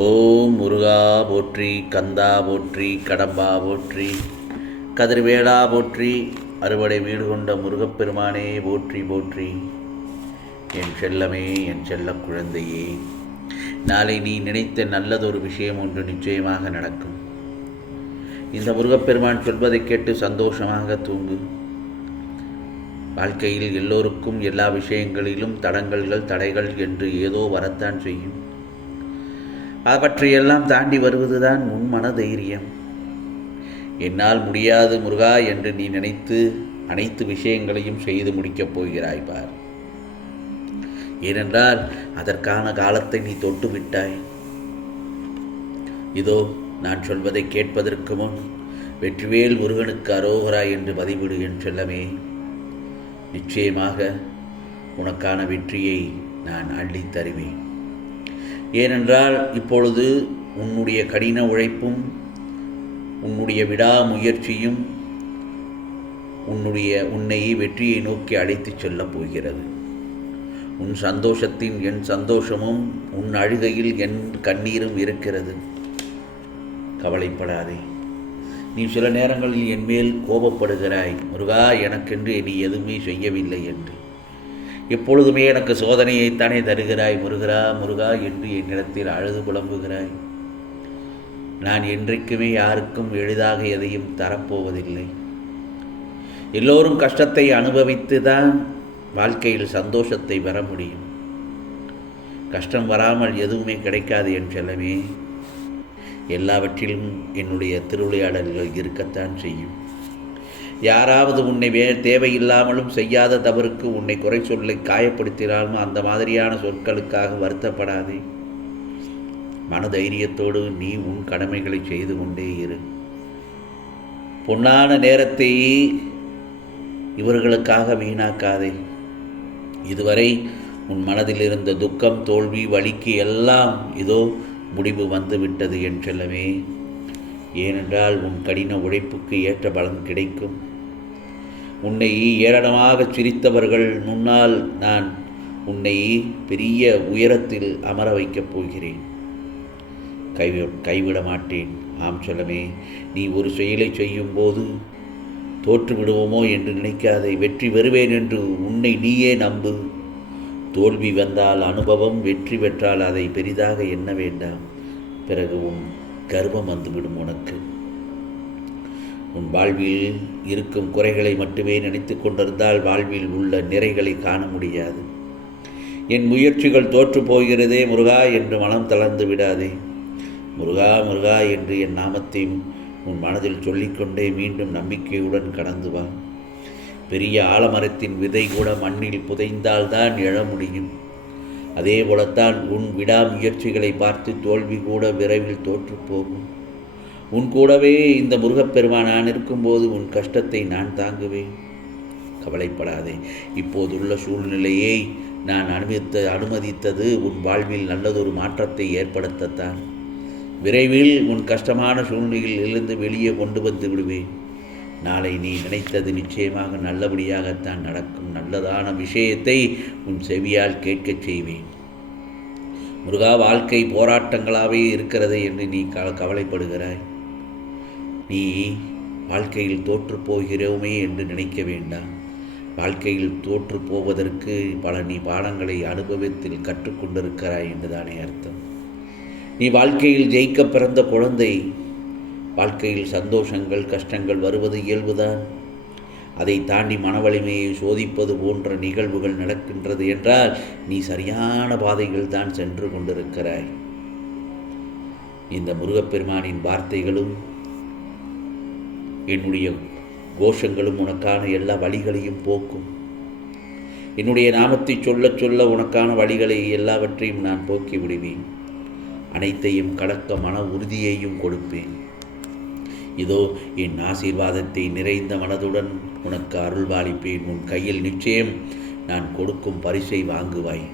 ஓம் முருகா போற்றி, கந்தா போற்றி, கடம்பா போற்றி, கதிர்வேளா போற்றி, அறுவடை வீடு கொண்ட முருகப்பெருமானே போற்றி போற்றி. என் செல்லமே, என் செல்ல குழந்தையே, நாளை நீ நினைத்த நல்லதொரு விஷயம் ஒன்று நிச்சயமாக நடக்கும். இந்த முருகப்பெருமான் சொல்வதை கேட்டு சந்தோஷமாக தூங்கு. வாழ்க்கையில் எல்லோருக்கும் எல்லா விஷயங்களிலும் தடைகள் என்று ஏதோ வரத்தான் செய்யும். அவற்றையெல்லாம் தாண்டி வருவதுதான் உன் மன தைரியம். என்னால் முடியாது முருகா என்று நீ நினைத்து அனைத்து விஷயங்களையும் செய்து முடிக்கப் போகிறாய் பார். ஏனென்றால் அதற்கான காலத்தை நீ தொட்டு விட்டாய். இதோ நான் சொல்வதை கேட்பதற்கு முன் வெற்றிவேல் முருகனுக்கு அரோகரா என்று பதிவிடு என் செல்லமே. நிச்சயமாக உனக்கான வெற்றியை நான் அள்ளித் தருவேன். ஏனென்றால் இப்பொழுது உன்னுடைய கடின உழைப்பும் உன்னுடைய விடாமுயற்சியும் உன்னை வெற்றியை நோக்கி அழைத்துச் செல்லப் போகிறது. உன் சந்தோஷத்தின் என் சந்தோஷமும் உன் அழுகையில் என் கண்ணீரும் இருக்கிறது. கவலைப்படாதே. நீ சில நேரங்களில் என் மேல் கோபப்படுகிறாய், முருகா எனக்கென்று நீ எதுவுமே செய்யவில்லை என்று. எப்பொழுதுமே எனக்கு சோதனையைத்தானே தருகிறாய் முருகா என்று என்னிடத்தில் அழுது புலம்புகிறாய். நான் என்றைக்குமே யாருக்கும் எளிதாக எதையும் தரப்போவதில்லை. எல்லோரும் கஷ்டத்தை அனுபவித்து தான் வாழ்க்கையில் சந்தோஷத்தை பெற முடியும். கஷ்டம் வராமல் எதுவுமே கிடைக்காது என் செல்லமே. எல்லாவற்றிலும் என்னுடைய திருவிளையாடல்கள் இருக்கத்தான் செய்யும். யாராவது உன்னை தேவையில்லாமலும் செய்யாத தவறுக்கு உன்னை குறை சொல்லை காயப்படுத்தினாலும் அந்த மாதிரியான சொற்களுக்காக வருத்தப்படாதே. மன தைரியத்தோடு நீ உன் கடமைகளை செய்து கொண்டே இரு. பொன்னான நேரத்தை இவர்களுக்காக வீணாக்காதே. இதுவரை உன் மனதில் இருந்த துக்கம், தோல்வி, வலிக்கு எல்லாம் இதோ முடிவு வந்துவிட்டது என் செல்லமே. ஏனென்றால் உன் கடின உழைப்புக்கு ஏற்ற பலன் கிடைக்கும். உன்னை ஏளனமாக சிரித்தவர்கள் முன்னால் நான் உன்னை பெரிய உயரத்தில் அமர வைக்கப் போகிறேன். கைவிட மாட்டேன். ஆம் செல்லமே, நீ ஒரு செயலை செய்யும் போது தோற்று விடுவோமோ என்று நினைக்காதே. வெற்றி பெறுவேன் என்று உன்னை நீயே நம்பு. தோல்வி வந்தால் அனுபவம், வெற்றி பெற்றால் அதை பெரிதாக எண்ண வேண்டாம். பிறகு உன் கர்வம் வந்துவிடும் உனக்கு. உன் வாழ்வில் இருக்கும் குறைகளை மட்டுமே நினைத்து கொண்டிருந்தால் வாழ்வில் உள்ள நிறைகளை காண முடியாது. என் முயற்சிகள் தோற்று போகிறதே முருகா என்று மனம் தளர்ந்து விடாதே. முருகா என்று என் நாமத்தை உன் மனதில் சொல்லிக்கொண்டே மீண்டும் நம்பிக்கையுடன் கடந்து வா. பெரிய ஆலமரத்தின் விதை கூட மண்ணில் புதைந்தால்தான் எழ முடியும். அதே போலத்தான் உன் விடாமுயற்சிகளை பார்த்து தோல்வி கூட விரைவில் தோற்று போகும். உன் கூடவே இந்த முருகப்பெருமான் நான் இருக்கும்போது உன் கஷ்டத்தை நான் தாங்குவேன். கவலைப்படாதே. இப்போதுள்ள சூழ்நிலையை நான் அனுமதித்தது உன் வாழ்வில் நல்லதொரு மாற்றத்தை ஏற்படுத்தத்தான். விரைவில் உன் கஷ்டமான சூழ்நிலையில் இருந்து வெளியே கொண்டு வந்து விடுவேன். நாளை நீ நினைத்தது நிச்சயமாக நல்லபடியாகத்தான் நடக்கும். நல்லதான விஷயத்தை உன் செவியால் கேட்கச் செய்வேன். முருகா, வாழ்க்கை போராட்டங்களாகவே இருக்கிறது என்று நீ கவலைப்படுகிறாய். நீ வாழ்க்கையில் தோற்று போகிறோமே என்று நினைக்க வேண்டாம். வாழ்க்கையில் தோற்று போவதற்கு நீ பாடங்களை அனுபவத்தில் கற்றுக்கொண்டிருக்கிறாய் என்றுதானே அர்த்தம். நீ வாழ்க்கையில் ஜெயிக்க பிறந்த குழந்தை. வாழ்க்கையில் சந்தோஷங்கள், கஷ்டங்கள் வருவது இயல்புதான். அதை தாண்டி மனவலிமையை சோதிப்பது போன்ற நிகழ்வுகள் நடக்கின்றது என்றால் நீ சரியான பாதைகள் தான் சென்று கொண்டிருக்கிறாய். இந்த முருகப்பெருமானின் வார்த்தைகளும் என்னுடைய கோஷங்களும் உனக்கான எல்லா வழிகளையும் போக்கும். என்னுடைய நாமத்தை சொல்ல சொல்ல உனக்கான வழிகளை எல்லாவற்றையும் நான் போக்கி விடுவேன். அனைத்தையும் கடக்க மன உறுதியையும் கொடுப்பேன். இதோ என் ஆசீர்வாதத்தை நிறைந்த மனதுடன் உனக்கு அருள்பாலிப்பேன். உன் கையில் நிச்சயம் நான் கொடுக்கும் பரிசை வாங்குவாய்.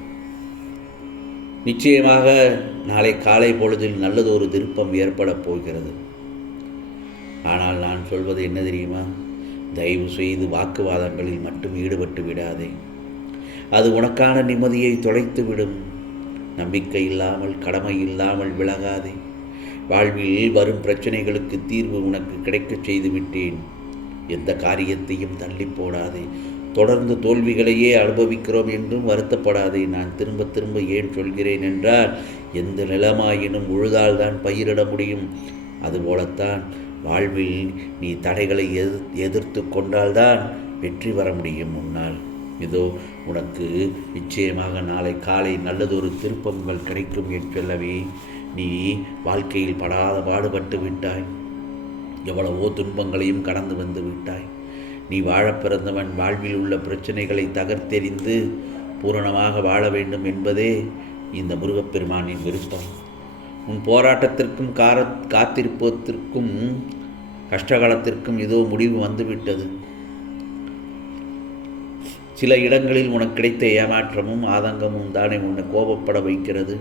நிச்சயமாக நாளை காலை பொழுதில் நல்லதொரு திருப்பம் ஏற்படப் போகிறது. ஆனால் நான் சொல்வது என்ன தெரியுமா? தயவு செய்து வாக்குவாதங்களில் மட்டும் ஈடுபட்டு விடாதே. அது உனக்கான நிம்மதியை தொலைத்துவிடும். நம்பிக்கை இல்லாமல், கடமை இல்லாமல் விலகாதே. வாழ்வில் வரும் பிரச்சனைகளுக்கு தீர்வு உனக்கு கிடைக்கச் செய்து விட்டேன். எந்த காரியத்தையும் தள்ளி போடாதே. தொடர்ந்து தோல்விகளையே அனுபவிக்கிறோம் என்றும் வருத்தப்படாதே. நான் திரும்ப திரும்ப ஏன் சொல்கிறேன் என்றால், எந்த நிலமாயினும் உழுதால்தான் பயிரிட முடியும். அதுபோலத்தான் வாழ்வில் நீ தடைகளை எதிர்த்து கொண்டால்தான் வெற்றி வர முடியும் உன்னால். இதோ உனக்கு நிச்சயமாக நாளை காலை நல்லதொரு திருப்பங்கள் கிடைக்கும் என் சொல்லவே. நீ வாழ்க்கையில் படாத பாடுபட்டு விட்டாய். எவ்வளவோ துன்பங்களையும் கடந்து வந்து விட்டாய். நீ வாழப் பிறந்தவன். வாழ்வில் உள்ள பிரச்சனைகளை தகர்த்தெறிந்து பூரணமாக வாழ வேண்டும் என்பதே இந்த முருகப்பெருமானின் விருப்பம். உன் போராட்டத்திற்கும் காத்திருப்பதற்கும் கஷ்டகாலத்திற்கும் இதோ முடிவு வந்துவிட்டது. சில இடங்களில் உனக்கு கிடைத்த ஏமாற்றமும் ஆதங்கமும் தானே உன்னை கோபப்பட வைக்கிறது.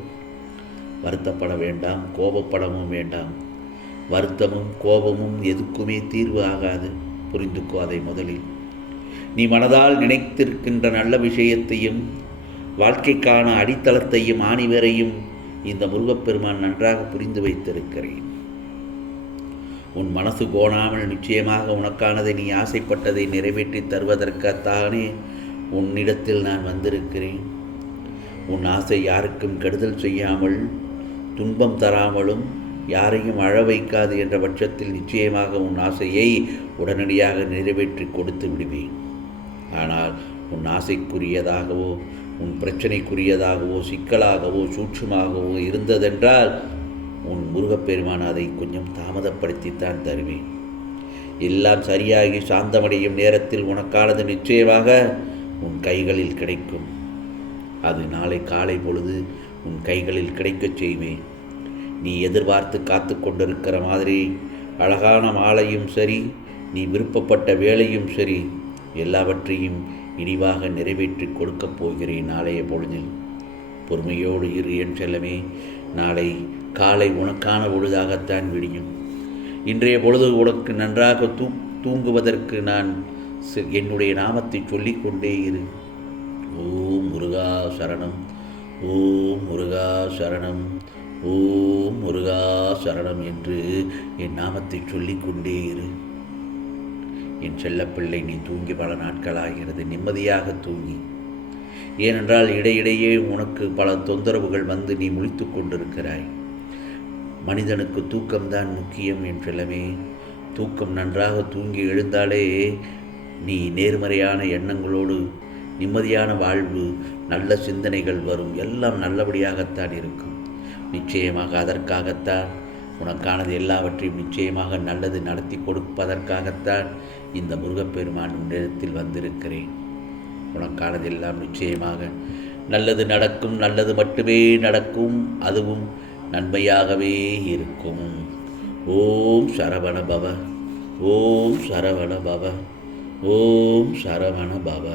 வருத்தப்பட வேண்டாம், கோபப்படவும் வேண்டாம். வருத்தமும் கோபமும் எதுக்குமே தீர்வு ஆகாது. புரிந்துக்கோ அதை முதலில். நீ மனதால் நினைத்திருக்கின்ற நல்ல விஷயத்தையும் வாழ்க்கைக்கான அடித்தளத்தையும் ஆணிவரையும் இந்த முருகப்பெருமான் நன்றாக புரிந்து வைத்திருக்கிறேன். உன் மனசு கோணாமல் நிச்சயமாக உனக்கானதை, நீ ஆசைப்பட்டதை நிறைவேற்றி தருவதற்காகத்தானே உன்னிடத்தில் நான் வந்திருக்கிறேன். உன் ஆசை யாருக்கும் கெடுதல் செய்யாமல், துன்பம் தராமலும், யாரையும் அழ வைக்காது என்ற பட்சத்தில் நிச்சயமாக உன் ஆசையை உடனடியாக நிறைவேற்றி கொடுத்து விடுவேன். ஆனால் உன் ஆசைக்குரியதாகவோ, உன் பிரச்சனைக்குரியதாகவோ, சிக்கலாகவோ, சூட்சுமாகவோ இருந்ததென்றால் உன் முருகப்பெருமான் அதை கொஞ்சம் தாமதப்படுத்தித்தான் தருவேன். எல்லாம் சரியாகி சாந்தமடையும் நேரத்தில் உனக்கானது நிச்சயமாக உன் கைகளில் கிடைக்கும். அது நாளை காலை பொழுது உன் கைகளில் கிடைக்கச் செய்வேன். நீ எதிர்பார்த்து காத்து கொண்டிருக்கிற மாதிரி அழகான மாலையும் சரி, நீ விருப்பப்பட்ட வேலையும் சரி, எல்லாவற்றையும் இனிவாக நிறைவேற்றி கொடுக்கப் போகிறேன் நாளைய பொழுதில். பொறுமையோடு இரு என் செல்லமே. நாளை காலை உனக்கான பொழுதாகத்தான் விடியும். இன்றைய பொழுது உனக்கு நன்றாக தூங்குவதற்கு நான் என்னுடைய நாமத்தை சொல்லிக்கொண்டே இரு. ஓம் முருகா சரணம், ஓம் முருகா சரணம், ஓம் முருகா சரணம் என்று என் நாமத்தை சொல்லிக்கொண்டே இரு. என் செல்லப்பிள்ளை, நீ தூங்கி பல நாட்களாகிறது. நிம்மதியாக தூங்கி. ஏனென்றால் இடையிடையே உனக்கு பல தொந்தரவுகள் வந்து நீ முழித்து கொண்டிருக்கிறாய். மனிதனுக்கு தூக்கம்தான் முக்கியம் என் செல்லமே. தூக்கம் நன்றாக தூங்கி எழுந்தாலே நீ நேர்மறையான எண்ணங்களோடு நிம்மதியான வாழ்வு, நல்ல சிந்தனைகள் வரும். எல்லாம் நல்லபடியாகத்தான் இருக்கும். நிச்சயமாக அதற்காகத்தான் உனக்கானது எல்லாவற்றையும் நிச்சயமாக நல்லது நடத்தி கொடுப்பதற்காகத்தான் இந்த முருகப்பெருமான் உன்னிடத்தில் வந்திருக்கிறேன். உனக்கானது எல்லாம் நிச்சயமாக நல்லது நடக்கும். நல்லது மட்டுமே நடக்கும். அதுவும் நன்மையாகவே இருக்கும். ஓம் சரவண பவ, ஓம் சரவண பவ, ஓம் சரவண பவ.